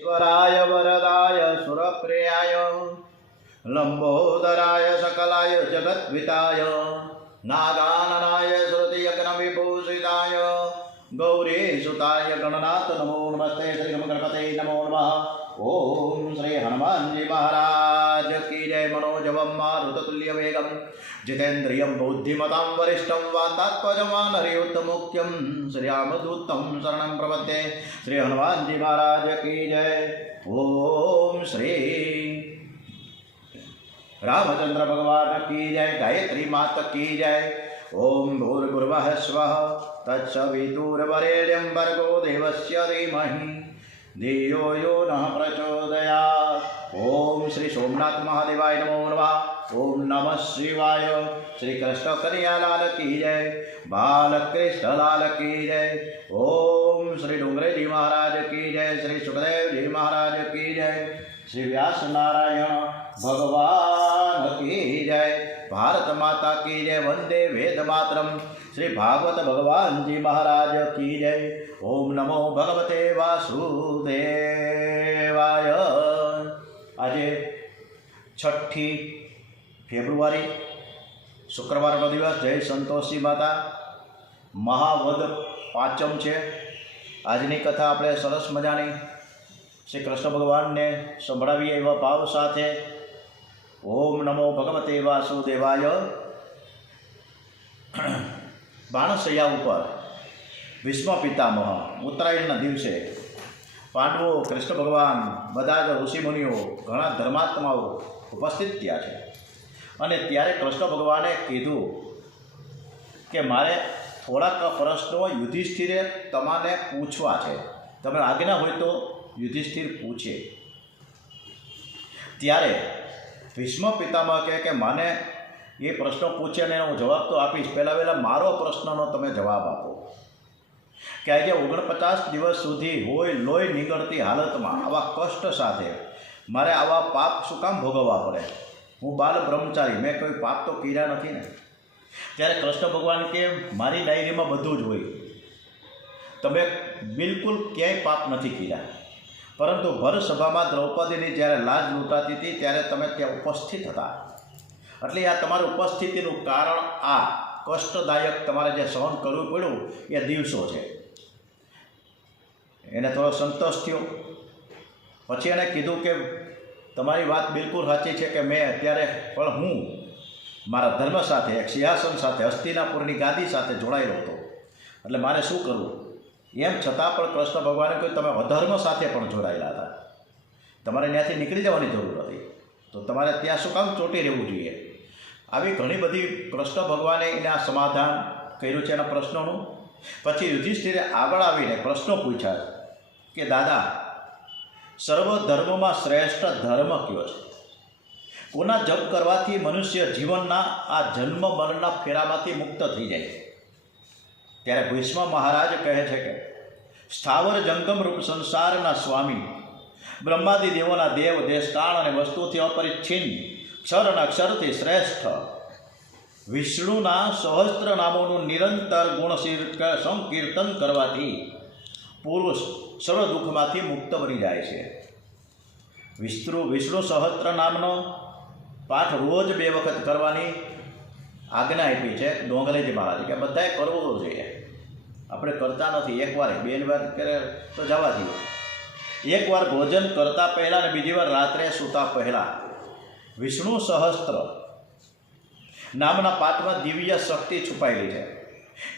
ईश्वराय वरदाय सुरप्रियाय लंबोदराय सकलाय जगद्विताय नागाननाय श्रुतियज्ञविभूषिताय गौरीसुताय गणनाथ नमो नमस्ते। श्री गणपते नमो नमः। ओम श्री हनुमान जी महाराज की जय। मनोजवम मारुततुल्य वेगम जितेन्द्रियं बुद्धिमतां वरिष्ठं वातात्मजमानरियुतमुख्यं श्रीरामदूतं शरणं प्रपद्ये। श्री हनुमान जी महाराज की जय। ओम श्री रामचंद्र भगवान की जय। गायत्री माता की जय। ओम भूर्भुवः स्वः तत्सवितुर्वरेण्यं भर्गो देवस्य धीमहि धियो यो नः प्रचोदयात्। ओम श्री सोमनाथ महादेवाय नमो नमः। ओम नमः शिवाय। श्री कृष्ण कन्हैयालाल की जय। बालकृष्ण लाल की जय। ओम श्री डोंगरे जी महाराज की जय। श्री सुखदेव जी महाराज की जय। श्री व्यास नारायण भगवान की जय। भारत माता की जय। वंदे वेद मातरम। श्री भागवत भगवान जी महाराज की जय। ओम नमो भगवते वासुदेवाय। आज 6 फेब्रुआरी शुक्रवार दिवस। जय संतोषी माता। महावद पाचम है। आजनी कथा આપણે સરસ મજાની શ્રી કૃષ્ણ ભગવાનને સંભળાવીએ એવા ભાવ સાથે। ઓમ નમો ભગવતે વાસુદેવાય। બાણસૈયા ઉપર ભીષ્મ પિતામહ ઉત્તરાયણના દિવસે પાંડવો, કૃષ્ણ ભગવાન, બધા જ ઋષિમુનિઓ, ઘણા ધર્માત્માઓ ઉપસ્થિત થયા છે અને ત્યારે કૃષ્ણ ભગવાને કીધું કે મારે થોડાક પ્રશ્નો યુધિષ્ઠિરે તમારે પૂછવા છે, તમે આજ્ઞા હોય તો યુધિષ્ઠિર પૂછે। ત્યારે ભીષ્મ પિતામહ કહે કે મને એ પ્રશ્નો પૂછે અને હું જવાબ તો આપીશ, પહેલાં મારો પ્રશ્નનો તમે જવાબ આપો કે આજે 49 દિવસ સુધી હોય લોહી નીકળતી હાલતમાં આવા કષ્ટ સાથે મારે આવા પાપ શું કામ ભોગવવા પડે? હું બાલ બ્રહ્મચારી, મેં કોઈ પાપ તો કર્યા નથી ને। ત્યારે કૃષ્ણ ભગવાન કે મારી ડાયરીમાં બધું જ હોય, તમે બિલકુલ ક્યાંય પાપ નથી કર્યા, પરંતુ ભર સભામાં દ્રૌપદીની જ્યારે લાજ લૂંટાતી હતી ત્યારે તમે ત્યાં ઉપસ્થિત હતા, એટલે આ તમારી ઉપસ્થિતિનું કારણ આ કષ્ટદાયક તમારે જે સહન કરવું પડ્યું એ દિવસો છે। એને થોડો સંતોષ થયો। પછી એણે કીધું કે તમારી વાત બિલકુલ સાચી છે કે મેં અત્યારે પણ હું મારા ધર્મ સાથે, એક સિંહાસન સાથે, હસ્તિનાપુરની ગાદી સાથે જોડાયેલો હતો, એટલે મારે શું કરવું? એમ છતાં પણ કૃષ્ણ ભગવાને કહ્યું તમે અધર્મ સાથે પણ જોડાયેલા હતા, તમારે ત્યાંથી નીકળી જવાની જરૂર હતી, તો તમારે ત્યાં શું કામ ચોંટી રહેવું જોઈએ? આવી ઘણી બધી કૃષ્ણ ભગવાને એના સમાધાન કર્યું છે એના પ્રશ્નોનું। પછી યુધિષ્ઠિરે આગળ આવીને પ્રશ્નો પૂછ્યા કે દાદા, સર્વ ધર્મમાં શ્રેષ્ઠ ધર્મ કયો છે? કોના જપ કરવાથી મનુષ્ય જીવનના આ જન્મ મરણના ફેરામાંથી મુક્ત થઈ જાય? ત્યારે ભીષ્મ મહારાજ કહે છે કે સ્થાવર જંગમ રૂપ સંસારના સ્વામી, બ્રહ્માદિ દેવોના દેવ, દેશકાળ અને વસ્તુથી અપરિચ્છિન્ન, ક્ષર અને અક્ષરથી શ્રેષ્ઠ વિષ્ણુના સહસ્ત્ર નામોનું નિરંતર ગુણ સંકીર્તન કરવાથી પુરુષ સર્વ દુઃખમાંથી મુક્ત બની જાય છે। વિષ્ણુ સહસ્ત્ર નામનો પાઠ રોજ 2 વખત કરવાની આજ્ઞા આપી છે ડોંગરેજી મહારાજ કે બધાએ કરવો જોઈએ, આપણે કરતા નથી। એકવાર 2 વાર કરે તો જવા દઈએ। એકવાર ભોજન કરતાં પહેલાં અને બીજી વાર રાત્રે સૂતા પહેલાં વિષ્ણુ સહસ્ત્ર નામના પાઠમાં દિવ્ય શક્તિ છુપાયેલી છે।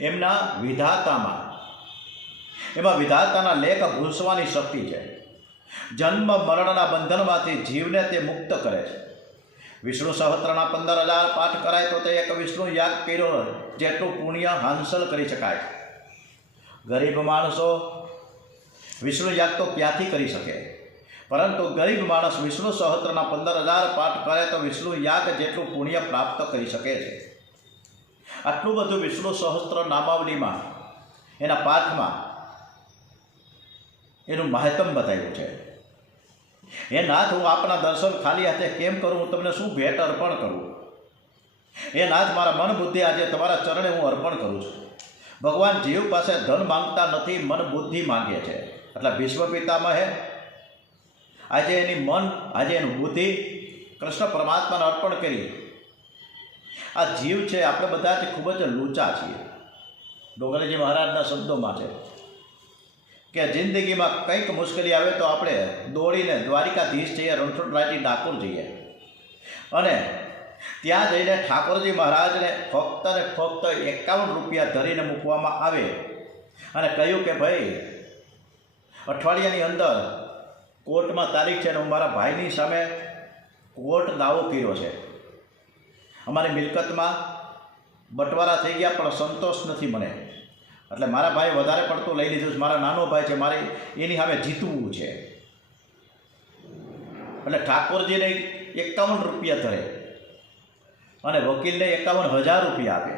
એમાં વિધાતાના લેખ ભૂંસવાની શક્તિ છે। જન્મ મરણના બંધનમાંથી જીવને તે મુક્ત કરે છે। વિષ્ણુ સહસ્ત્રના 15,000 પાઠ કરાય તો તે એક વિષ્ણુ યાગ કર્યો જેટલું પુણ્ય હાંસલ કરી શકાય। ગરીબ માણસો વિષ્ણુ યાગ તો ક્યાંથી કરી શકે, પરંતુ ગરીબ માણસ વિષ્ણુ સહસ્ત્રના 15,000 પાઠ કરે તો વિષ્ણુ યાગ જેટલું પુણ્ય પ્રાપ્ત કરી શકે છે। આટલું બધું વિષ્ણુ સહસ્ત્ર નામાવલીમાં, એના પાઠમાં એનું મહત્તમ બતાવ્યું છે। એ નાથ, હું આપના દર્શન ખાલી હાથે કેમ કરું? હું તમને શું ભેટ અર્પણ કરું? એ નાથ, મારા મન બુદ્ધિ આજે તમારા ચરણે હું અર્પણ કરું છું। ભગવાન જીવ પાસે ધન માંગતા નથી, મન બુદ્ધિ માંગે છે। એટલે ભીષ્મ પિતામહે આજે એની મન, આજે એનું બુદ્ધિ કૃષ્ણ પરમાત્માને અર્પણ કરી. આ જીવ છે, આપણે બધા જ ખૂબ જ લૂચા છીએ. ડોંગરજી મહારાજના શબ્દોમાં છે કે જિંદગીમાં કંઈક મુશ્કેલી આવે તો આપણે દોડીને દ્વારિકાધીશ જઈએ, રણછોડરાયજી ડાકોર જઈએ અને ત્યાં જઈને ઠાકોરજી મહારાજને ફક્ત ને ફક્ત 51 રૂપિયા ધરીને મૂકવામાં આવે અને કહ્યું કે ભાઈ અઠવાડિયાની અંદર કોર્ટમાં તારીખ છે અને હું મારા ભાઈની સામે કોર્ટ દાવો કર્યો છે, અમારી મિલકતમાં બંટવારા થઈ ગયા પણ સંતોષ નથી મને, એટલે મારા ભાઈ વધારે પડતું લઈ લીધું છે, મારા નાનો ભાઈ છે, મારે એની સામે જીતવું છે. એટલે ઠાકોરજીને 51 રૂપિયા ધરે અને વકીલને 51,000 રૂપિયા આપે.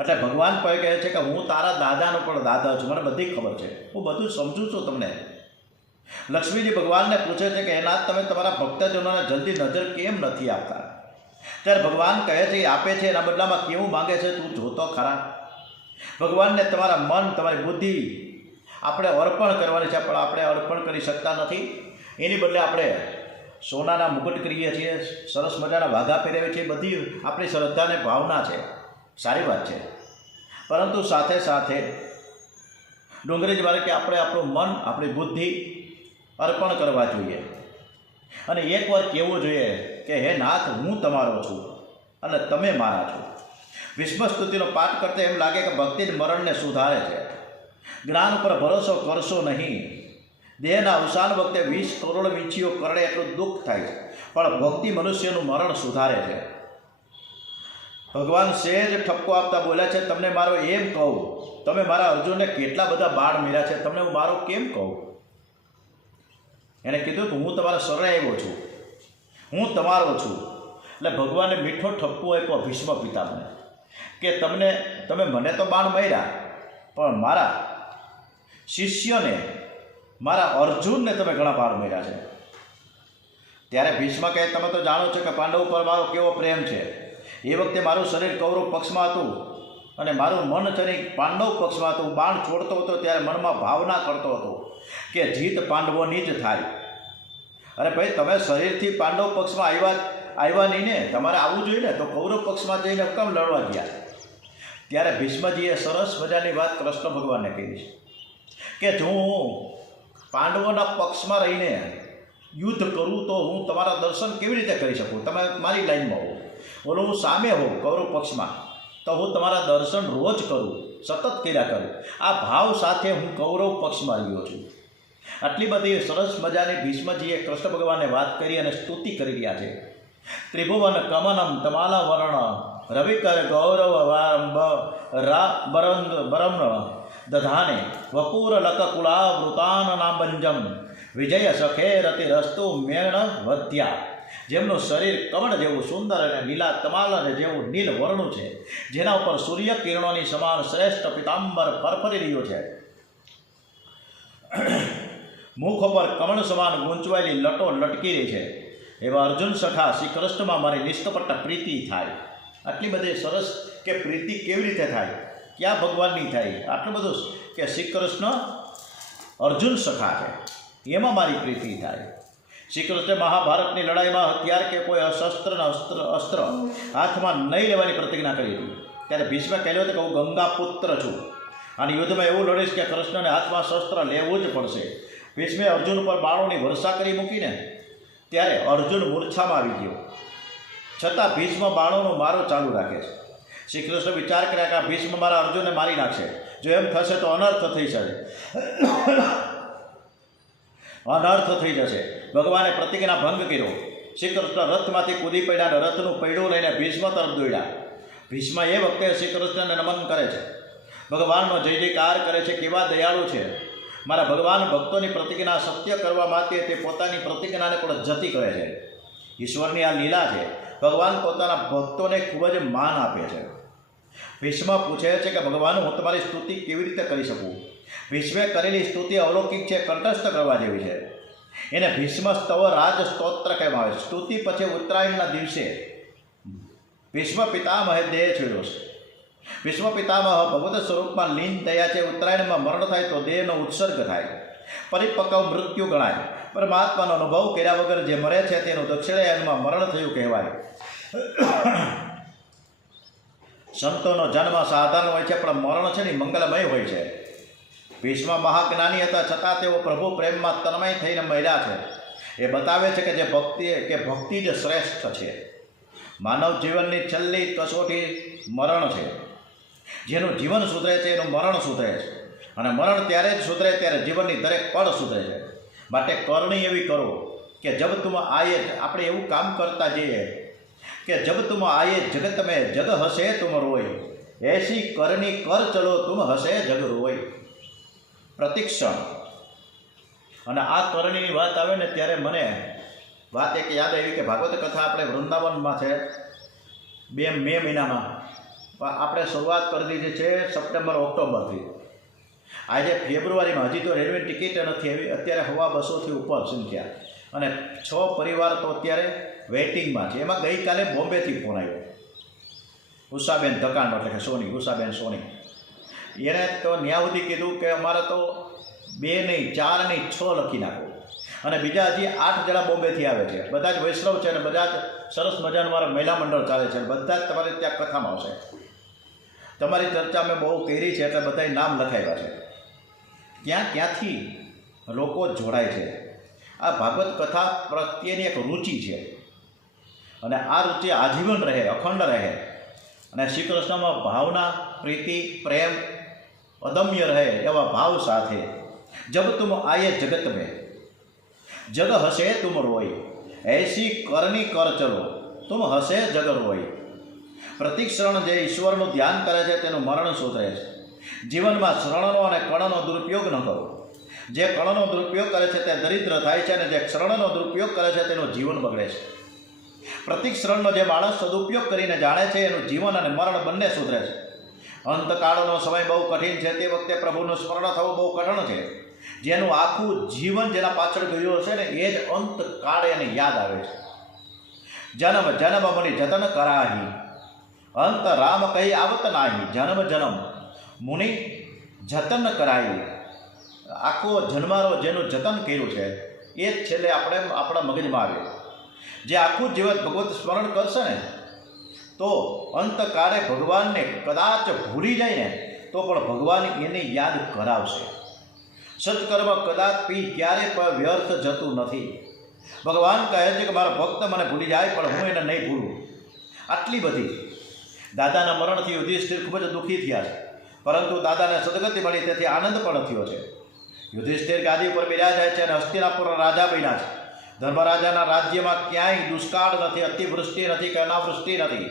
એટલે ભગવાન પણ કહે છે કે હું તારા દાદાનો પણ દાદા છું, મને બધી ખબર છે, હું બધું સમજું છું તમને. લક્ષ્મીજી ભગવાનને પૂછે છે કે એના તમે તમારા ભક્તજનોને જલ્દી નજર કેમ નથી આપતા? ત્યારે ભગવાન કહે છે એ આપે છે, એના બદલામાં કેવું માગે છે તું જોતો ખરા. ભગવાનને તમારા મન, તમારી બુદ્ધિ આપણે અર્પણ કરવાની છે, પણ આપણે અર્પણ કરી શકતા નથી. એની બદલે આપણે સોનાના મુકુટ કરીએ છીએ, સરસ મજાના વાઘા પહેરાવીએ છીએ, બધી આપણી શ્રદ્ધાને ભાવના છે, સારી વાત છે. પરંતુ સાથે સાથે ડુંગરેજી મારે કે આપણે આપણું મન, આપણી બુદ્ધિ અર્પણ કરવા જોઈએ અને એકવાર કહેવું જોઈએ કે હે નાથ, હું તમારો છું અને તમે મારા છો. વિષ્ણુ સ્તુતિનો પાઠ કરતા એમ લાગે કે ભક્તિ જ મરણને સુધારે છે. જ્ઞાન પર ભરોસો કરશો નહીં. દેહના અવસાન વખતે 20 કરોડ વીંછીઓ કરડે એટલું દુઃખ થાય છે, પણ ભક્તિ મનુષ્યનું મરણ સુધારે છે. ભગવાન સહેજ ઠપકો આપતા બોલ્યા છે, તમને મારો એમ કહું, તમે મારા અર્જુનને કેટલા બધા બાળ મેળ્યા છે, તમને હું મારો કેમ કહું? એને કીધું કે હું તમારા શરણે આવ્યો છું, હું તમારો છું. એટલે ભગવાને મીઠો ઠપકો આપ્યો ભીષ્મ પિતામને કે તમે મને તો બાણ માર્યા, પણ મારા શિષ્યને, મારા અર્જુનને તમે ઘણા બાણ માર્યા છે. ત્યારે ભીષ્મ કહે, તમે તો જાણો છો કે પાંડવ પર મારો કેવો પ્રેમ છે. એ વખતે મારું શરીર કૌરવ પક્ષમાં હતું અને મારું મન છે પાંડવ પક્ષમાં હતું. બાણ છોડતો હતો ત્યારે મનમાં ભાવના કરતો હતો કે જીત પાંડવોની જ થાય. અરે ભાઈ, તમે શરીરથી પાંડવ પક્ષમાં આવ્યા નહીં ને, તમારે આવવું જોઈએ ને, તો કૌરવ પક્ષમાં જઈને કેમ લડવા ગયા? ત્યારે ભીષ્મજીએ સરસ મજાની વાત કૃષ્ણ ભગવાનને કહી છે કે જો હું પાંડવોના પક્ષમાં રહીને યુદ્ધ કરું તો હું તમારા દર્શન કેવી રીતે કરી શકું? તમે મારી લાઈનમાં હો, બોલો હું સામે હોઉં કૌરવ પક્ષમાં, તો હું તમારા દર્શન રોજ કરું, સતત કર્યા કરું. આ ભાવ સાથે હું કૌરવ પક્ષમાં રહ્યો છું. આટલી બધી સરસ મજાની ભીષ્મજીએ કૃષ્ણ ભગવાનને વાત કરી અને સ્તુતિ કરી રહ્યા છે. ત્રિભુવન કમનમ તમાલા વર્ણ રવિકર ગૌરવ બરમ દધાને વપુર લક કુલાવૃતાન નામંજમ વિજય સખે રતિ રસ્તુ મેણ વધ્યા. જેમનું શરીર કમળ જેવું સુંદર અને લીલા તમાલ જેવું નીલ વર્ણું છે, જેના ઉપર સૂર્ય કિરણોની સમાન શ્રેષ્ઠ પિતાંબર ફરફરી રહ્યો છે. મુખ પર કમળ સમાન ગૂંચવાયેલી લટો લટકી રહી છે. એવા અર્જુન સખા શ્રી કૃષ્ણમાં મારી નિષ્કપટ પ્રીતિ થાય. આટલી બધી સરસ કે પ્રીતિ કેવી રીતે થાય? ક્યાં ભગવાનની થાય? આટલું બધું કે શ્રી કૃષ્ણ અર્જુન સખા છે, એમાં મારી પ્રીતિ થાય. શ્રી કૃષ્ણે મહાભારતની લડાઈમાં હથિયાર કે કોઈ અસ્ત્ર હાથમાં નહીં લેવાની પ્રતિજ્ઞા કરી હતી. ત્યારે ભીષ્મે કહ્યું હતું કે હું ગંગા પુત્ર છું અને યુદ્ધમાં એવું લડીશ કે કૃષ્ણને હાથમાં શસ્ત્ર લેવું જ પડશે. ભીષ્મે અર્જુન ઉપર બાણોની વર્ષા કરી મૂકીને ત્યારે અર્જુન મૂર્છામાં આવી ગયો, છતાં ભીષ્મ બાણોનો મારો ચાલુ રાખે છે. શ્રી કૃષ્ણ વિચાર કર્યા કે ભીષ્મ મારા અર્જુનને મારી નાખશે, જો એમ થશે તો અનર્થ થઈ જશે, અનર્થ થઈ જશે. ભગવાને પ્રતિજ્ઞા ભંગ કર્યો. શ્રી કૃષ્ણ રથમાંથી કૂદી પડ્યા અને રથનું પૈડું લઈને ભીષ્મ તરફ દોડ્યા. ભીષ્મ એ વખતે શ્રી કૃષ્ણને નમન કરે છે, ભગવાનનો જય જયકાર કરે છે. કેવા દયાળુ છે મારા ભગવાન! ભક્તોની પ્રતિજ્ઞા સત્ય કરવા માટે તે પોતાની પ્રતિજ્ઞાને પણ જતી કરે છે. ઈશ્વરની આ લીલા છે. ભગવાન પોતાના ભક્તોને ખૂબ જ માન આપે છે. ભીષ્મ પૂછે છે કે ભગવાન, હું તમારી સ્તુતિ કેવી રીતે કરી શકું? ભીષ્મે કરેલી સ્તુતિ અલૌકિક છે, કંઠસ્થ કરવા જેવી છે. એને ભીષ્મ સ્તવ રાજ સ્તોત્ર કહેવામાં આવે છે. સ્તુતિ પછી ઉત્તરાયણના દિવસે ભીષ્મ પિતામહે દેહ છોડ્યો છે. ભીષ્મ પિતામહ ભગવત સ્વરૂપમાં લીન થયા છે. ઉત્તરાયણમાં મરણ થાય તો દેહનો ઉત્સર્ગ થાય. પરિપક્વ મૃત્યુ ગણાય. પરમાત્માનો અનુભવ કર્યા વગર જે મરે છે તેનું દક્ષિણાયનમાં મરણ થયું કહેવાય. સંતોનો જન્મ સાધારણ હોય છે, પણ મરણ છે ને મંગલમય હોય છે. ભીષ્મ મહાજ્ઞાની હતા, છતાં તેઓ પ્રભુ પ્રેમમાં તન્મય થઈને મર્યા છે. એ બતાવે છે કે ભક્તિ જ શ્રેષ્ઠ છે. માનવ જીવનની છેલ્લી કસોટી મરણ છે. જેનું જીવન સુધરે છે એનું મરણ સુધરે છે, અને મરણ ત્યારે જ સુધરે ત્યારે જીવનની દરેક પળ સુધરે છે. માટે કરણી એવી કરો કે જબ તુમ આયે, આપણે એવું કામ કરતા જઈએ કે જબ તુમ આયે જગત મેં જગ હસે તુમ રોય, એસી કરણી કર ચલો તુમ હસે જગ રોય. પ્રતિક્ષણ. અને આ કરણીની વાત આવે ને ત્યારે મને વાત એક યાદ આવી કે ભાગવત કથા આપણે વૃંદાવનમાં છે 2 મે મહિનામાં આપણે શરૂઆત કરી દીધી છે સપ્ટેમ્બર ઓક્ટોબરથી. આજે ફેબ્રુઆરીમાં હજી તો રેલવે ટિકિટ નથી આવી, અત્યારે 250થી ઉપર સંખ્યા, અને 6 પરિવાર તો અત્યારે વેઇટિંગમાં છે. એમાં ગઈકાલે બોમ્બેથી ફોન આવ્યો, ઉષાબેન ધકાંડ, એટલે કે સોની, ઉષાબેન સોની. એણે તો ન્યા સુધી કીધું કે અમારે તો 2 નહીં 4 નહીં 6 લખી નાખો. અને બીજા હજી 8 જણા બોમ્બેથી આવે છે, બધા જ વૈષ્ણવ છે, અને બધા જ સરસ મજાનું મારા મહિલા મંડળ ચાલે છે, બધા જ તમારે ત્યાં કથામાં આવશે. તમારી ચર્ચા મેં બહુ કરી છે એટલે બધાય નામ લખાવ્યા છે. ક્યાંથી લોકો જોડાય છે. આ ભાગવત કથા પ્રત્યેની એક રુચિ છે, અને આ રુચિ આજીવન રહે, અખંડ રહે, અને શ્રી કૃષ્ણમાં ભાવના, પ્રીતિ, પ્રેમ અદમ્ય રહે એવા ભાવ સાથે જબ તુમ આયે જગત મેં જગ હસે તુમ રોય, એસી કરણી કર ચલો તુમ હસે જગ રોય. પ્રતિક્ષણ જે ઈશ્વરનું ધ્યાન કરે છે તેનું મરણ સુધરે છે. જીવનમાં શરણનો અને કણનો દુરુપયોગ ન કરો. જે કણનો દુરુપયોગ કરે છે તે દરિદ્ર થાય છે, અને જે ક્ષણનો દુરુપયોગ કરે છે તેનું જીવન બગડે છે. પ્રતિક્ષણનો જે માણસ સદુપયોગ કરીને જાણે છે એનું જીવન અને મરણ બંને સુધરે છે. અંતકાળનો સમય બહુ કઠિન છે, તે વખતે પ્રભુનું સ્મરણ થવું બહુ કઠણ છે. જેનું આખું જીવન જેના પાછળ ગયું હશે ને એ જ અંતકાળે એને યાદ આવે છે. જન્મ જન્મ મુનિ જતન કરાહી, અંત રામ કહી આવત નાહી. જન્મ જન્મ મુનિ જતન કરાવી. આખો જન્મારો જેનું જતન કર્યું છે એ જ છેલ્લે આપણા મગજમાં આવે. જે આખું જીવન ભગવત સ્મરણ કરશે ને તો અંતકાળે ભગવાનને કદાચ ભૂલી જાય ને તો પણ ભગવાન એને યાદ કરાવશે. સત્કર્મ કદાચ ક્યારે પણ વ્યર્થ જતું નથી. ભગવાન કહે છે કે મારા ભક્ત મને ભૂલી જાય પણ હું એને નહીં ભૂલું. આટલી બધી. દાદાના મરણથી યુધિષ્ઠિર ખૂબ જ દુઃખી થયા છે, પરંતુ દાદાને સદગતિ મળી તેથી આનંદ પણ થયો છે. યુધિષ્ઠિર ગાદી ઉપર બિરાજાય છે અને હસ્તિનાપુર રાજા બન્યા છે. ધર્મરાજાના રાજ્યમાં ક્યાંય દુષ્કાળ નથી, અતિવૃષ્ટિ નથી કે અનાવૃષ્ટિ નથી.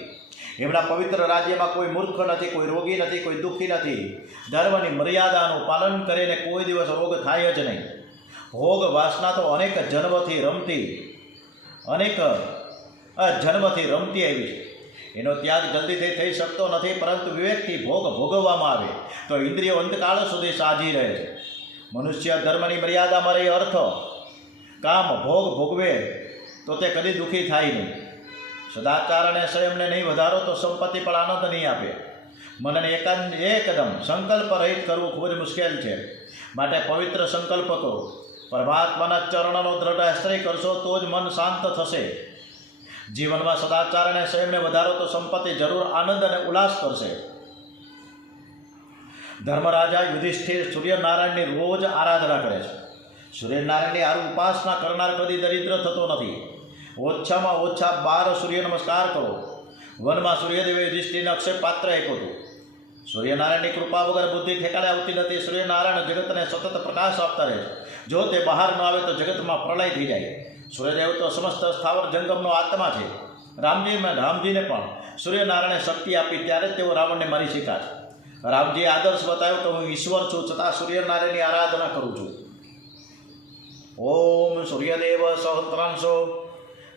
એમના પવિત્ર રાજ્યમાં કોઈ મૂર્ખ નથી, કોઈ રોગી નથી, કોઈ દુઃખી નથી. ધર્મની મર્યાદાનું પાલન કરીને કોઈ દિવસ રોગ થાય જ નહીં. ભોગ વાસના તો અનેક જન્મથી રમતી આવી છે. એનો ત્યાગ જલ્દીથી થઈ શકતો નથી, પરંતુ વિવેકથી ભોગ ભોગવવામાં આવે તો ઇન્દ્રિયો અંતકાળ સુધી સાજી રહે છે. મનુષ્ય ધર્મની મર્યાદામાં રહી અર્થ કામ ભોગ ભોગવે તો તે કદી દુઃખી થાય નહીં. સદાચાર અને સંયમને નહીં વધારો તો સંપત્તિ પણ આનંદ નહીં આપે. મનને એકદમ સંકલ્પ રહિત કરવું ખૂબ જ મુશ્કેલ છે. માટે પવિત્ર સંકલ્પ કરો. પરમાત્માના ચરણનો દ્રઢ આશ્રય કરશો તો જ મન શાંત થશે. જીવનમાં સદાચાર અને સંયમને વધારો તો સંપત્તિ જરૂર આનંદ અને ઉલ્લાસ કરશે. ધર્મરાજા યુધિષ્ઠિર સૂર્યનારાયણની રોજ આરાધના કરે છે. સૂર્યનારાયણની આરું ઉપાસના કરનાર કદી દરિદ્ર થતો નથી. ઓછામાં ઓછા 12 સૂર્ય નમસ્કાર કરો. વનમાં સૂર્યદેવે યુધિષ્ઠિરને અક્ષય પાત્ર આપ્યું હતું. સૂર્યનારાયણની કૃપા વગર બુદ્ધિ ઠેકાણે આવતી નથી. સૂર્યનારાયણ જગતને સતત પ્રકાશ આપતા રહે છે. જો તે બહાર ન આવે તો જગતમાં પ્રલય થઈ જાય. સૂર્યદેવ તો સમસ્ત સ્થાવર જંગમનો આત્મા છે. રામજીને પણ સૂર્યનારાયણે શક્તિ આપી ત્યારે તેઓ રાવણને મારી શક્યા છે. રામજીએ આદર્શ બતાવ્યો તો હું ઈશ્વર છું, છતાં સૂર્યનારાયણની આરાધના કરું છું. ઓમ સૂર્યદેવ સહસ્રાંશો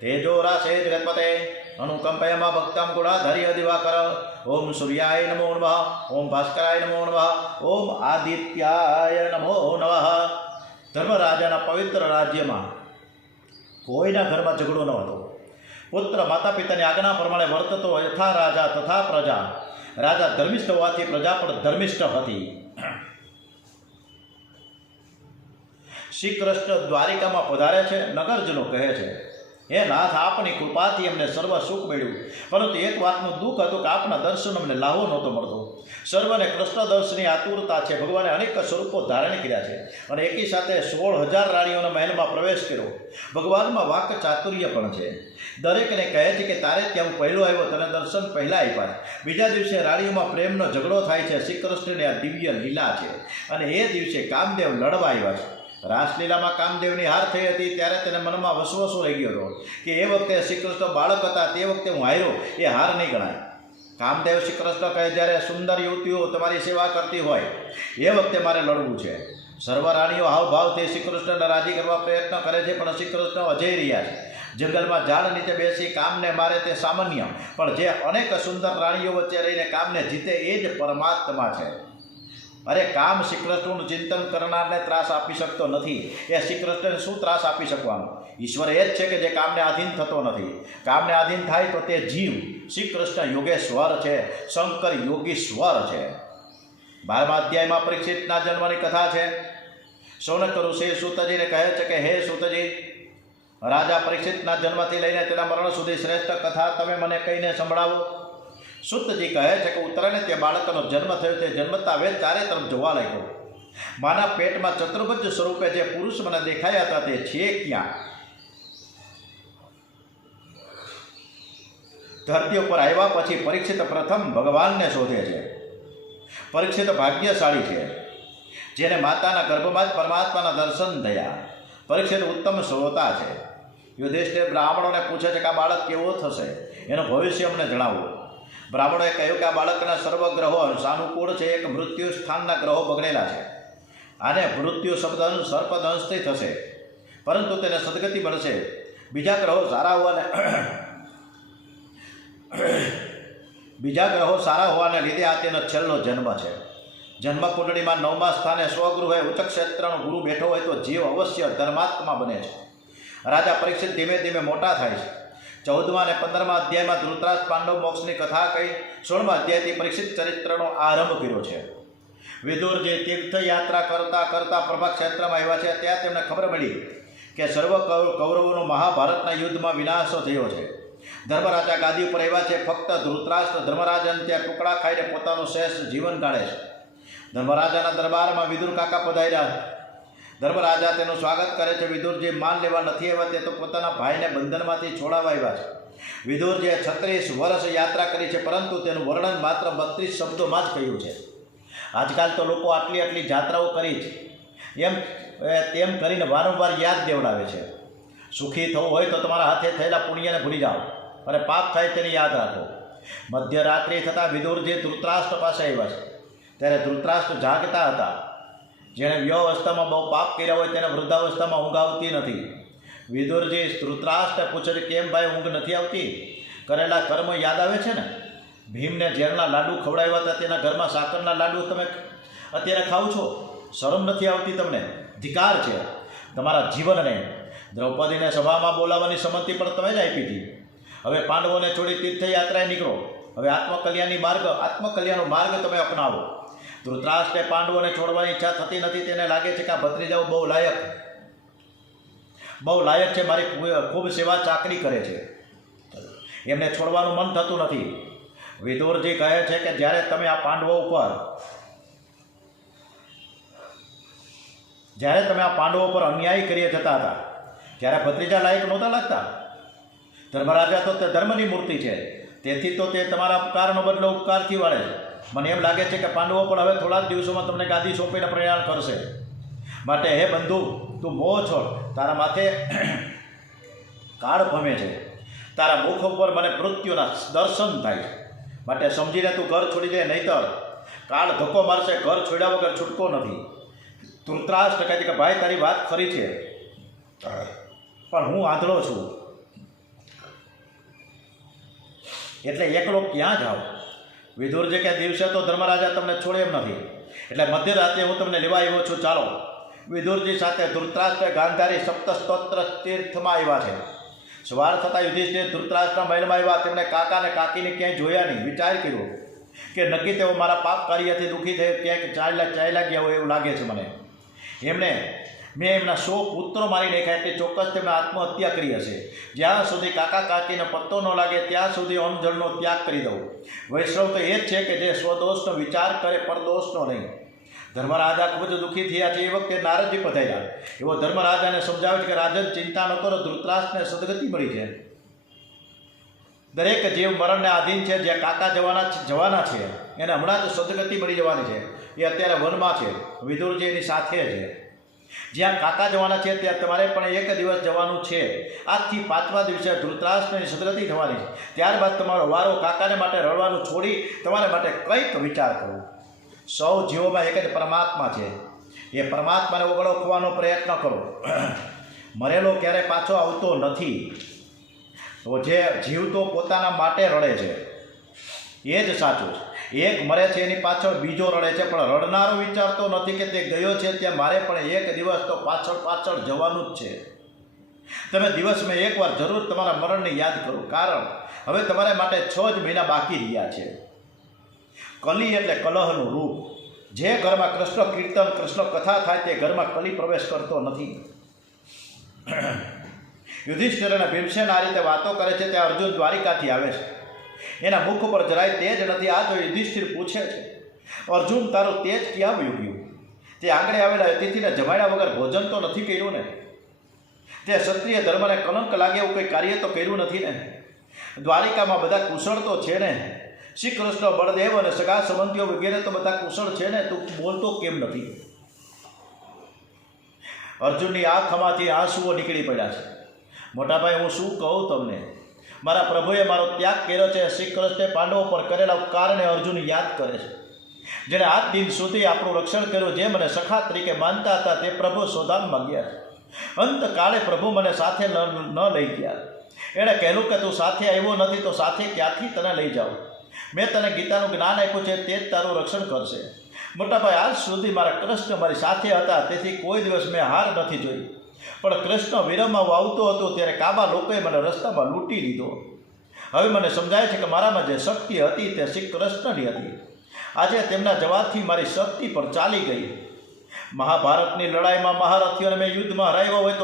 તેજો રાશે જગતપતે અનુકંપયમાં ભક્તમ ગુણાધર્ય દિવાકર. ઓમ સૂર્યાય નમો નમઃ. ઓમ ભાસ્કરાય નમો નમઃ. ઓમ આદિત્યાય નમો નમઃ. ધર્મરાજાના પવિત્ર રાજ્યમાં કોઈના ઘરમાં ઝઘડો ન હતો. પુત્ર માતા પિતાની આજ્ઞા પ્રમાણે વર્તતો યથા રાજા તથા પ્રજા. રાજા ધર્મિષ્ઠ હોવાથી પ્રજા પણ ધર્મિષ્ઠ હતી. શ્રી કૃષ્ણ દ્વારિકામાં પધારે છે. નગરજનો કહે છે, હે નાથ, આપની કૃપાથી અમને સર્વ સુખ મળ્યું, પરંતુ એક વાતનું દુઃખ હતું કે આપના દર્શન અમને લાહો નહોતો મળતો. સર્વને કૃષ્ણ દર્શનની આતુરતા છે. ભગવાને અનેક સ્વરૂપો ધારણ કર્યા છે અને એકી સાથે 16,000 રાણીઓના મહેલમાં પ્રવેશ કર્યો. ભગવાનમાં વાક ચાતુર્ય પણ છે. દરેકને કહે છે કે તારે ત્યાં હું પહેલો આવ્યો, તને દર્શન પહેલાં આપ્યા. બીજા દિવસે રાણીઓમાં પ્રેમનો ઝઘડો થાય છે. શ્રી કૃષ્ણની આ દિવ્ય લીલા છે અને એ દિવસે કામદેવ લડવા આવ્યા છે. રાસલીલામાં કામદેવની હાર થઈ હતી ત્યારે તેને મનમાં વસવસો રહી ગયો હતો કે એ વખતે શ્રી કૃષ્ણ બાળક હતા, તે વખતે હું હાર્યો, એ હાર નહીં ગણાય. કામદેવ શ્રી કૃષ્ણ કહે, જ્યારે સુંદર યુવતીઓ તમારી સેવા કરતી હોય એ વખતે મારે લડવું છે. સર્વ રાણીઓ હાવભાવથી શ્રી કૃષ્ણને રાજી કરવા પ્રયત્ન કરે છે, પણ શ્રી કૃષ્ણ અજય રહ્યા છે. જંગલમાં ઝાડ નીચે બેસી કામને મારે તે સામાન્ય, પણ જે અનેક સુંદર રાણીઓ વચ્ચે રહીને કામને જીતે એ જ પરમાત્મા છે. અરે કામ શ્રી કૃષ્ણનું ચિંતન કરનારને ત્રાસ આપી શકતો નથી. એ શ્રી કૃષ્ણને શું ત્રાસ આપી શકવાનો? ઈશ્વર એ જ છે કે જે કામને આધીન થતો નથી. કામને આધીન થાય તો તે જીવ. શ્રી કૃષ્ણ યોગેશ્વર છે, શંકર યોગીશ્વર છે. 12મા અધ્યાયમાં પરીક્ષિતના જન્મની કથા છે. શૌનક ઋષિ સૂતજીને કહે છે કે હે સૂતજી, રાજા પરીક્ષિતના જન્મથી લઈને તેના મરણ સુધી શ્રેષ્ઠ કથા તમે મને કહીને સંભળાવો. સૂતજી કહે છે કે ઉત્તરાયણે તે બાળકનો જન્મ થયો. તે જન્મતા વેદ ચારે તરફ જોવા લાગ્યો. માના પેટમાં ચતુર્ભુજ સ્વરૂપે જે પુરુષ મને દેખાયા હતા તે છે ક્યાં? ધરતી ઉપર આવ્યા પછી પરીક્ષિત પ્રથમ ભગવાનને શોધે છે. પરીક્ષિત ભાગ્યશાળી છે જેને માતાના ગર્ભમાં જ પરમાત્માના દર્શન થયા. પરીક્ષિત ઉત્તમ શ્રોતા છે. યુધિષ્ઠિર બ્રાહ્મણોને પૂછે છે કે આ બાળક કેવો થશે, એનું ભવિષ્ય અમને જણાવો. બ્રાહ્મણોએ કહ્યું કે આ બાળકના સર્વ ગ્રહો સાનુકૂળ છે. એક મૃત્યુ સ્થાનના ગ્રહો બગડેલા છે. આને મૃત્યુ શબ્દ સર્પદંશથી થશે, પરંતુ તેને સદગતિ મળશે. બીજા ગ્રહો સારા હોવાને લીધે આ તેનો છેલ્લો જન્મ છે. જન્મ કુંડળીમાં 9મા સ્થાને સ્વગૃહે ઉચ્ચ ક્ષેત્રનો ગુરુ બેઠો હોય તો જીવ અવશ્ય ધર્માત્મા બને છે. રાજા પરીક્ષિત ધીમે ધીમે મોટા થાય છે. 14મા અને 15મા અધ્યાયમાં ધૃતરાષ્ટ્ર પાંડવ મોક્ષની કથા કહી 16મા અધ્યાયથી પરીક્ષિત ચરિત્રનો આરંભ કર્યો છે. વિદુરજી તીર્થયાત્રા કરતા કરતા પ્રભા ક્ષેત્રમાં આવ્યા છે. ત્યાં તેમને ખબર મળી કે સર્વ કૌરવોનો મહાભારતના યુદ્ધમાં વિનાશ થયો છે. ધર્મરાજા ગાદી ઉપર આવ્યા છે. ફક્ત ધૃતરાષ્ટ્ર ધર્મરાજાને ત્યાં ટુકડા ખાઈને પોતાનું શેષ જીવન કાઢે છે. ધર્મરાજાના દરબારમાં વિદુર કાકા પધાર્યા. ધર્મરાજા તેનું સ્વાગત કરે છે. વિદુરજી માન લેવા નથી આવ્યા, તે તો પોતાના ભાઈને બંધનમાંથી છોડાવવા આવ્યા છે. વિદુરજીએ 36 વર્ષ યાત્રા કરી છે, પરંતુ તેનું વર્ણન માત્ર 32 શબ્દોમાં જ કહ્યું છે. આજકાલ તો લોકો આટલી જાત્રાઓ કરી છે તેમ કરીને વારંવાર યાદ દેવડાવે છે. સુખી થવું હોય તો તમારા હાથે થયેલા પુણ્યને ભૂલી જાઓ અને પાપ થાય તેને યાદ રાખો. મધ્યરાત્રિ થતાં વિદુરજી ધૃતરાષ્ટ્ર પાસે આવ્યા છે. ત્યારે ધૃતરાષ્ટ્ર જાગતા હતા. જેણે વ્યવસ્થામાં બહુ પાપ કર્યા હોય તેને વૃદ્ધાવસ્થામાં ઊંઘ આવતી નથી. વિદુરજી ધૃતરાષ્ટ્ર પૂછે છે, કેમ ભાઈ ઊંઘ નથી આવતી? કરેલા કર્મ યાદ આવે છે ને? ભીમને ઝેરના લાડુ ખવડાવ્યા હતા, તેના ઘરમાં સાકરના લાડુ તમે અત્યારે ખાવ છો? શરમ નથી આવતી તમને? ધિકાર છે તમારા જીવનને. દ્રૌપદીને સભામાં બોલાવવાની સંમતિ પણ તમે જ આપી હતી. હવે પાંડવોને છોડી તીર્થયાત્રાએ નીકળો. હવે આત્મકલ્યાણનો માર્ગ તમે અપનાવો. ધૃતરાષ્ટ્રે પાંડવોને છોડવાની ઈચ્છા થતી નથી. તેને લાગે છે કે આ ભત્રીજાઓ બહુ લાયક છે, મારી ખૂબ સેવા ચાકરી કરે છે, એમને છોડવાનું મન થતું નથી. વિદુરજી કહે છે કે જ્યારે તમે આ પાંડવો ઉપર અન્યાય કરી જતા હતા ત્યારે ભત્રીજા લાયક નહોતા લાગતા. ધર્મરાજા તો તે ધર્મની મૂર્તિ છે, તેથી તો તે તમારા ઉપકારનો બદલો ઉપકારથી વાળે છે. મને એમ લાગે છે કે પાંડવો પણ હવે થોડા જ દિવસોમાં તમને ગાદી સોંપીને પ્રયાણ કરશે. માટે હે બંધુ, તું મોહ છોડ. તારા માથે કાળ ભમે છે. તારા મુખ ઉપર મને મૃત્યુના દર્શન થાય છે. માટે સમજીને તું ઘર છોડી દે, નહીંતર કાળ ધક્કો મારશે. ઘર છોડ્યા વગર છૂટકો નથી. ધૃતરાષ્ટ્ર કહે છે કે ભાઈ તારી વાત ખરી છે, પણ હું આંધળો છું, એટલે એકલો ક્યાં જાઉં? વિદુરજી કે દિવસે તો ધર્મરાજા તમને છોડે એમ નથી, એટલે મધ્યરાત્રે હું તમને લેવા આવ્યો છું. ચાલો. વિદુરજી સાથે ધૃતરાષ્ટ્ર ગાંધારી સપ્તસ્તોત્ર તીર્થમાં આવ્યા છે. સવાર થતાં યુધિષ્ઠિર ધૃતરાષ્ટ્રના મહેલમાં આવ્યા. તેમણે કાકા અને કાકીને ક્યાંય જોયા નહીં. વિચાર કર્યો કે નક્કી તેઓ મારા પાપ કાર્યથી દુઃખી થઈ ક્યાંક ચાલ્યા ગયા હોય એવું લાગે છે મને. એમણે મેં એમના 100 પુત્રો મારી નાખ્યા એટલે ચોક્કસ તેમણે આત્મહત્યા કરી હશે. જ્યાં સુધી કાકા કાકીને પત્તો ન લાગે ત્યાં સુધી અન્નજળનો ત્યાગ કરી દઉં. વૈષ્ણવ તો એ જ છે કે જે સ્વદોષનો વિચાર કરે, પરદોષનો નહીં. ધર્મરાજા ખૂબ જ દુઃખી થયા છે. એ વખતે નારદજી પધાર્યા. એવો ધર્મરાજાને સમજાવે છે કે રાજન, ચિંતા ન કરો, ધૃતરાષ્ટ્રને સદગતિ મળી છે. દરેક જીવ મરણને આધીન છે. જે કાકા જવાના છે એને હમણાં જ સદગતિ મળી જવાની છે. એ અત્યારે વનમાં છે, વિદુરજી એની સાથે છે. જ્યાં કાકા જવાના છે ત્યાં તમારે પણ એક દિવસ જવાનું છે. આજથી 5મા દિવસે ધૃતરાષ્ટ્રની સદગતિ થવાની છે. ત્યારબાદ તમારો વારો. કાકાને માટે રડવાનું છોડી તમારે માટે કંઈક વિચાર કરવો. સૌ જીવોમાં એક જ પરમાત્મા છે. એ પરમાત્માને ઓળખવાનો પ્રયત્ન કરો. મરેલો ક્યારેય પાછો આવતો નથી. તો જે જીવતો પોતાના માટે રડે છે એ જ સાચું છે. એક મરે છે એની પાછળ બીજો રડે છે, પણ રડનારો વિચારતો નથી કે તે ગયો છે ત્યાં મારે પણ એક દિવસ તો પાછળ જવાનું જ છે. તમે દિવસમાં એકવાર જરૂર તમારા મરણને યાદ કરો, કારણ હવે તમારા માટે 6 જ મહિના બાકી રહ્યા છે. કલી એટલે કલહનું રૂપ. જે ઘરમાં કૃષ્ણ કીર્તન, કૃષ્ણ કથા થાય તે ઘરમાં કલી પ્રવેશ કરતો નથી. યુધિષ્ઠિર અને ભીમસેન આ રીતે વાતો કરે છે ત્યાં અર્જુન દ્વારિકાથી આવે છે. એના મુખ ઉપર જરાય તેજ નથી. આ જો યુધિષ્ઠિર પૂછે છે, અર્જુન તારું તેજ ક્યાં વયું ગયું? તે આંગણે આવેલા અતિથિને જમાડ્યા વગર ભોજન તો નથી કર્યું ને? તે ક્ષત્રિય ધર્મને કલંક લાગે એવું કંઈ કાર્ય તો કર્યું નથી ને? દ્વારિકામાં બધા કુશળ તો છે ને? શ્રી કૃષ્ણ, બળદેવ અને સગા સંબંધીઓ વગેરે તો બધા કુશળ છે ને? તું બોલતો કેમ નથી? અર્જુનની આંખમાંથી આંસુઓ નીકળી પડ્યા છે. મોટાભાઈ, હું શું કહું તમને? મારા પ્રભુએ મારો ત્યાગ કર્યો છે. શ્રી કૃષ્ણે પાંડવો પર કરેલા ઉપકારને અર્જુન યાદ કરે છે. જેણે આજ દિન સુધી આપણું રક્ષણ કર્યું, જે મને સખા તરીકે માનતા હતા, તે પ્રભુ સોધામમાં ગયા. અંતકાળે પ્રભુ મને સાથે ન લઈ ગયા. એણે કહેલું કે તું સાથે આવ્યો નથી તો સાથે ક્યાંથી તને લઈ જાઉં? મેં તને ગીતાનું જ્ઞાન આપ્યું છે, તે જ તારું રક્ષણ કરશે. મોટાભાઈ, આજ સુધી મારા કૃષ્ણ મારી સાથે હતા, તેથી કોઈ દિવસ મેં હાર નથી જોઈ. પણ કૃષ્ણ વિરમમાં આવતો હતો ત્યારે કાબા લોકોએ મને રસ્તામાં લૂંટી લીધો. હવે મને સમજાય છે કે મારામાં જે શક્તિ હતી તે શ્રી કૃષ્ણની હતી. આજે તેમના જવાબથી મારી શક્તિ પર ચાલી ગઈ. મહાભારતની લડાઈમાં મહારથીઓને મેં યુદ્ધમાં હરાવ્યો હોય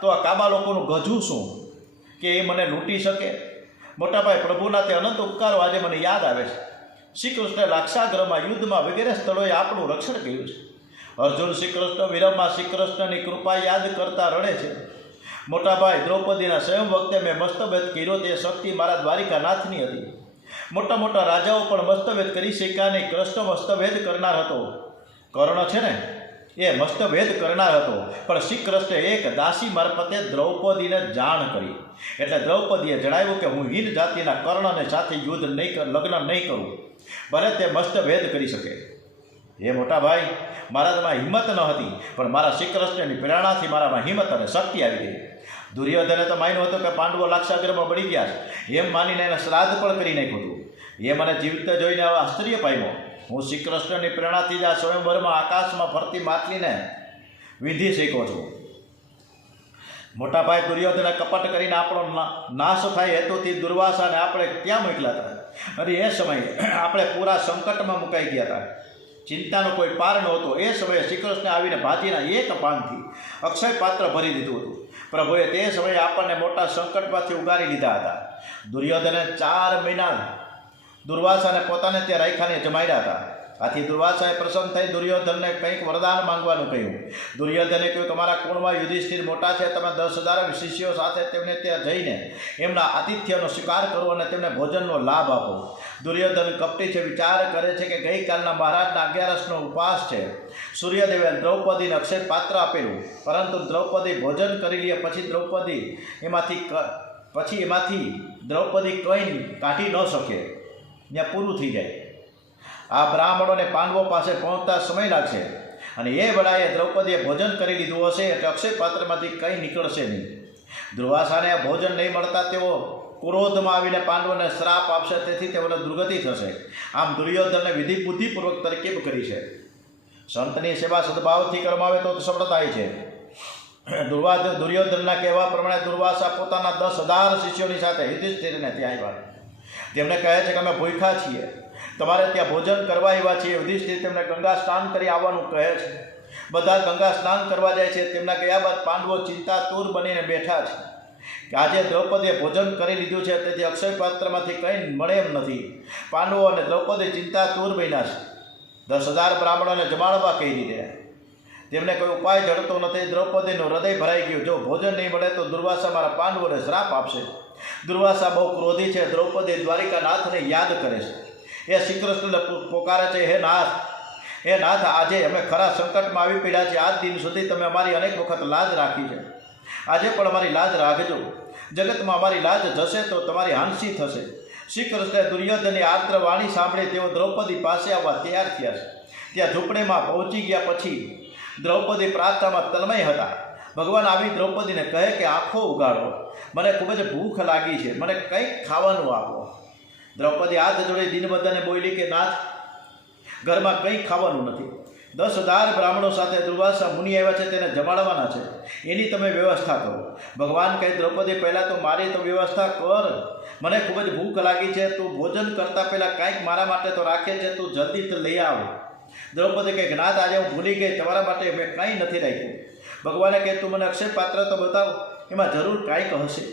તો આ કાબા લોકોનું ગજું શું કે એ મને લૂંટી શકે? મોટાભાઈ, પ્રભુના તે અનંત ઉપકારો આજે મને યાદ આવે છે. શ્રી કૃષ્ણે લાક્ષાગ્રહમાં, યુદ્ધમાં વગેરે સ્થળોએ આપણું રક્ષણ કર્યું છે. અર્જુન શ્રી કૃષ્ણ વિરમમાં શ્રી કૃષ્ણની કૃપા યાદ કરતા રડે છે. મોટાભાઈ, દ્રૌપદીના સ્વયં વખતે મેં મસ્તભેદ કર્યો, તે શક્તિ મારા દ્વારિકાનાથની હતી. મોટા મોટા રાજાઓ પણ મસ્તભેદ કરી શક્યા નહીં. કૃષ્ણ મસ્તભેદ કરનાર હતો. કર્ણ છે ને, એ મસ્તભેદ કરનાર હતો. પણ શ્રી કૃષ્ણે એક દાસી મારફતે દ્રૌપદીને જાણ કરી. એટલે દ્રૌપદીએ જણાવ્યું કે હું હીન જાતિના કર્ણને સાથે લગ્ન નહીં કરું, ભલે તે મસ્તભેદ કરી શકે. એ મોટા ભાઈ, મારામાં હિંમત ન હતી, પણ મારા શ્રી કૃષ્ણની પ્રેરણાથી મારામાં હિંમત અને શક્તિ આવી ગઈ. દુર્યોધને તો માન્યું હતું કે પાંડવો લાક્ષાગ્રહમાં બળી ગયા છે, એમ માનીને એને શ્રાદ્ધ પણ કરી નાખ્યું હતું. એ મને જીવતે જોઈને હવે આશ્ચર્ય પામ્યો. હું શ્રી કૃષ્ણની પ્રેરણાથી જ આ સ્વયંવરમાં આકાશમાં ફરતી માછલીને વિંધી શીખો છું. મોટાભાઈ, દુર્યોધને કપટ કરીને આપણો નાશ થાય હેતુથી દુર્વાસાને આપણે ત્યાં મોકલ્યા હતા. અને એ સમયે આપણે પૂરા સંકટમાં મુકાઈ ગયા હતા. ચિંતાનો કોઈ પાર નહોતો. એ સમયે શ્રી કૃષ્ણે આવીને ભાજીના એક પાનથી અક્ષય પાત્ર ભરી દીધું હતું. પ્રભુએ તે સમયે આપણને મોટા સંકટમાંથી ઉગારી લીધા હતા. દુર્યોધને 4 મહિના દુર્વાસાને પોતાને ત્યાં રાખ્યાને જમાડ્યા હતા. આથી દુર્વાસાએ પ્રસન્ન થઈ દુર્યોધનને કંઈક વરદાન માંગવાનું કહ્યું. દુર્યોધને કહ્યું કે મારા કુળમાં યુધિષ્ઠિર મોટા છે, તમે 10,000 શિષ્યો સાથે તેમને ત્યાં જઈને એમના આતિથ્યનો સ્વીકાર કરો અને તેમને ભોજનનો લાભ આપો. દુર્યોધન કપટી છે, વિચાર કરે છે કે ગઈકાલના મહારાજના 11નો ઉપવાસ છે. સૂર્યદેવે દ્રૌપદીને અક્ષય પાત્ર આપેલું, પરંતુ દ્રૌપદી ભોજન કરી લે પછી એમાંથી દ્રૌપદી કંઈ કાઢી ન શકે, ત્યાં પૂરું થઈ જાય. આ બ્રાહ્મણોને પાંડવો પાસે પહોંચતા સમય લાગશે અને એ વેળાએ દ્રૌપદીએ ભોજન કરી લીધું હશે એટલે અક્ષય પાત્રમાંથી કંઈ નીકળશે નહીં. દુર્વાસાને ભોજન નહીં મળતા તેઓ ક્રોધમાં આવીને પાંડવોને શ્રાપ આપશે, તેથી તેઓને દુર્ગતિ થશે. આમ દુર્યોધનને વિધિ બુદ્ધિપૂર્વક તરકીબ કરી છે. સંતની સેવા સદભાવથી કરવામાં આવે તો સફળ થાય છે. દુર્યોધનના કહેવા પ્રમાણે દુર્વાસા પોતાના 10,000 શિષ્યોની સાથે યુધિષ્ઠિરને ત્યાં આવ્યા. તેમને કહે છે કે અમે ભૂખ્યા છીએ, તમારે ત્યાં ભોજન કરવા આવ્યા છીએ. યુધિષ્ઠિર તેમને ગંગા સ્નાન કરી આવવાનું કહે છે. બધા ગંગા સ્નાન કરવા જાય છે. તેમના ગયા બાદ પાંડવો ચિંતાતુર બનીને બેઠા છે કે આજે દ્રૌપદીએ ભોજન કરી લીધું છે, તેથી અક્ષય પાત્રમાંથી કંઈ મળે એમ નથી. પાંડવો અને દ્રૌપદી ચિંતાતુર બન્યા છે. 10,000 બ્રાહ્મણોને જમાડવા કહી દીધા. તેમને કોઈ ઉપાય જડતો નથી. દ્રૌપદીનું હૃદય ભરાઈ ગયું. જો ભોજન નહીં મળે તો દુર્વાસા મારા પાંડવોને શ્રાપ આપશે. દુર્વાસા બહુ ક્રોધી છે. દ્રૌપદી દ્વારિકાનાથને યાદ કરે છે. એ શ્રી કૃષ્ણને પોકારે છે, હે નાથ, આજે અમે ખરા સંકટમાં આવી પડ્યા છીએ. આજ દિન સુધી તમે અમારી અનેક વખત લાજ રાખી છે. આજે પણ અમારી લાજ રાખજો. જગતમાં અમારી લાજ જશે તો તમારી હાંસી થશે. શ્રી કૃષ્ણે દુર્યોધનની આર્દ્ર વાણી સાંભળી તેઓ દ્રૌપદી પાસે આવવા તૈયાર થયા છે. ત્યાં ઝૂંપડીમાં પહોંચી ગયા પછી દ્રૌપદી પ્રાર્થનામાં તન્મય હતા. ભગવાન આવી દ્રૌપદીને કહે કે આંખો ઉગાડો, મને ખૂબ જ ભૂખ લાગી છે, મને કંઈક ખાવાનું આપો. દ્રૌપદી હાથ જોડી દીનબંધને બોલી કે નાથ, ઘરમાં કંઈ ખાવાનું નથી. 10,000 બ્રાહ્મણો સાથે દુર્વાસા મુનિ આવ્યા છે, તેને જમાડવાના છે, એની તમે વ્યવસ્થા કરો. ભગવાન કહે દ્રૌપદી પહેલાં તો મારી તો વ્યવસ્થા કર. મને ખૂબ જ ભૂખ લાગી છે. તું ભોજન કરતાં પહેલાં કાંઈક મારા માટે તો રાખે છે, તું જલ્દી લઈ આવ. દ્રૌપદી કહે નાથ, આજે હું ભૂલી ગઈ, તમારા માટે મેં કંઈ નથી રાખ્યું. ભગવાને કહે તું મને અક્ષય પાત્ર તો બતાવ, એમાં જરૂર કાંઈક હશે.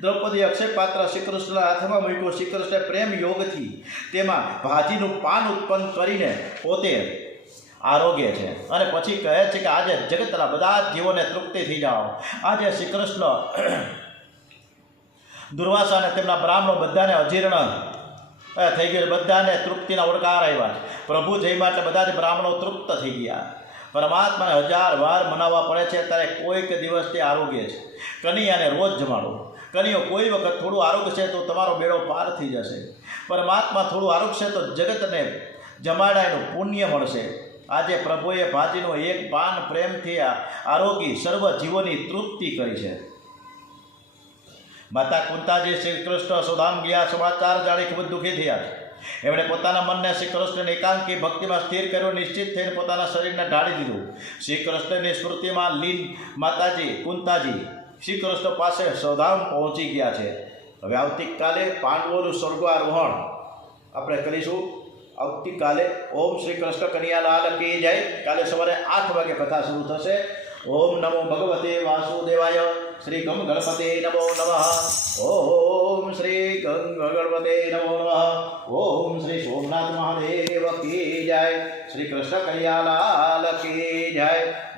દ્રૌપદી અક્ષય પાત્ર શ્રી કૃષ્ણના હાથમાં મૂક્યું. શ્રી કૃષ્ણે પ્રેમ યોગથી તેમાં ભાજીનું પાન ઉત્પન્ન કરીને પોતે આરોગ્ય છે અને પછી કહે છે કે આજે જગતના બધા જ જીવોને તૃપ્તિ થઈ જાઓ. આજે શ્રી કૃષ્ણ દુર્વાસા અને તેમના બ્રાહ્મણો બધાને અજીર્ણ થઈ ગયું. બધાને તૃપ્તિના ઓડકાર આવ્યા. પ્રભુ જયમાં એટલે બધા જ બ્રાહ્મણો તૃપ્ત થઈ ગયા. પરમાત્માને 1000 વાર મનાવવા પડે છે. ત્યારે કોઈક દિવસ તે આરોગ્ય છે. કનૈયાને રોજ જમાડો. કનૈયો કોઈ વખત થોડું આરોગશે તો તમારો બેડો પાર થઈ જશે. પરમાત્મા થોડું આરોગશે તો જગતને જમાડાયનું પુણ્ય મળશે. આજે પ્રભુએ ભાજીનું એક પાન પ્રેમથી આરોગી સર્વ જીવોની તૃપ્તિ કરી છે. માતા કુંતાજી શ્રી કૃષ્ણ સુધામ ગયા સમાચાર જાણી ખૂબ જ દુઃખી થયા છે. એમણે પોતાના મનને શ્રી કૃષ્ણની એકાંકી ભક્તિમાં સ્થિર કર્યો. નિશ્ચિત થઈને પોતાના શરીરને ઢાળી દીધું. શ્રી કૃષ્ણની સ્મૃતિમાં લીન માતાજી કુંતાજી શ્રી કૃષ્ણ પાસે સૌધામ પહોંચી ગયા છે. હવે આવતીકાલે પાંડવોનું સ્વર્ગારોહણ આપણે કરીશું. આવતીકાલે ઓમ શ્રી કૃષ્ણ કનૈયાલાલ કી જય. કાલે સવારે 8 વાગે કથા શરૂ થશે. ઓમ નમો ભગવતે વાસુદેવાય. શ્રી ગમ ગણપતે નમો નમઃ. ઓમ શ્રી ગંગ ગણપતે નમો નમઃ. ઓમ શ્રી સોમનાથ મહાદેવ કી જય. શ્રી કૃષ્ણ કનૈયાલાલ કી જય.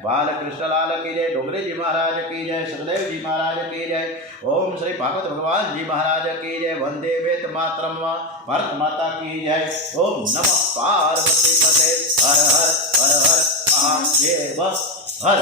બાલકૃષ્ણલાલ કી જય. ડોંગરેજી મહારાજ કી જય. સુખદેવજી મહારાજ કી જય. ઓમ શ્રી ભાગવત ભગવાનજી મહારાજ કી જય. વંદે વેદ માતરમ. ભારત માતા કી જય. ઓમ નમઃ પાર્વતી પતે. હર હર હર હર મહાદેવ હર.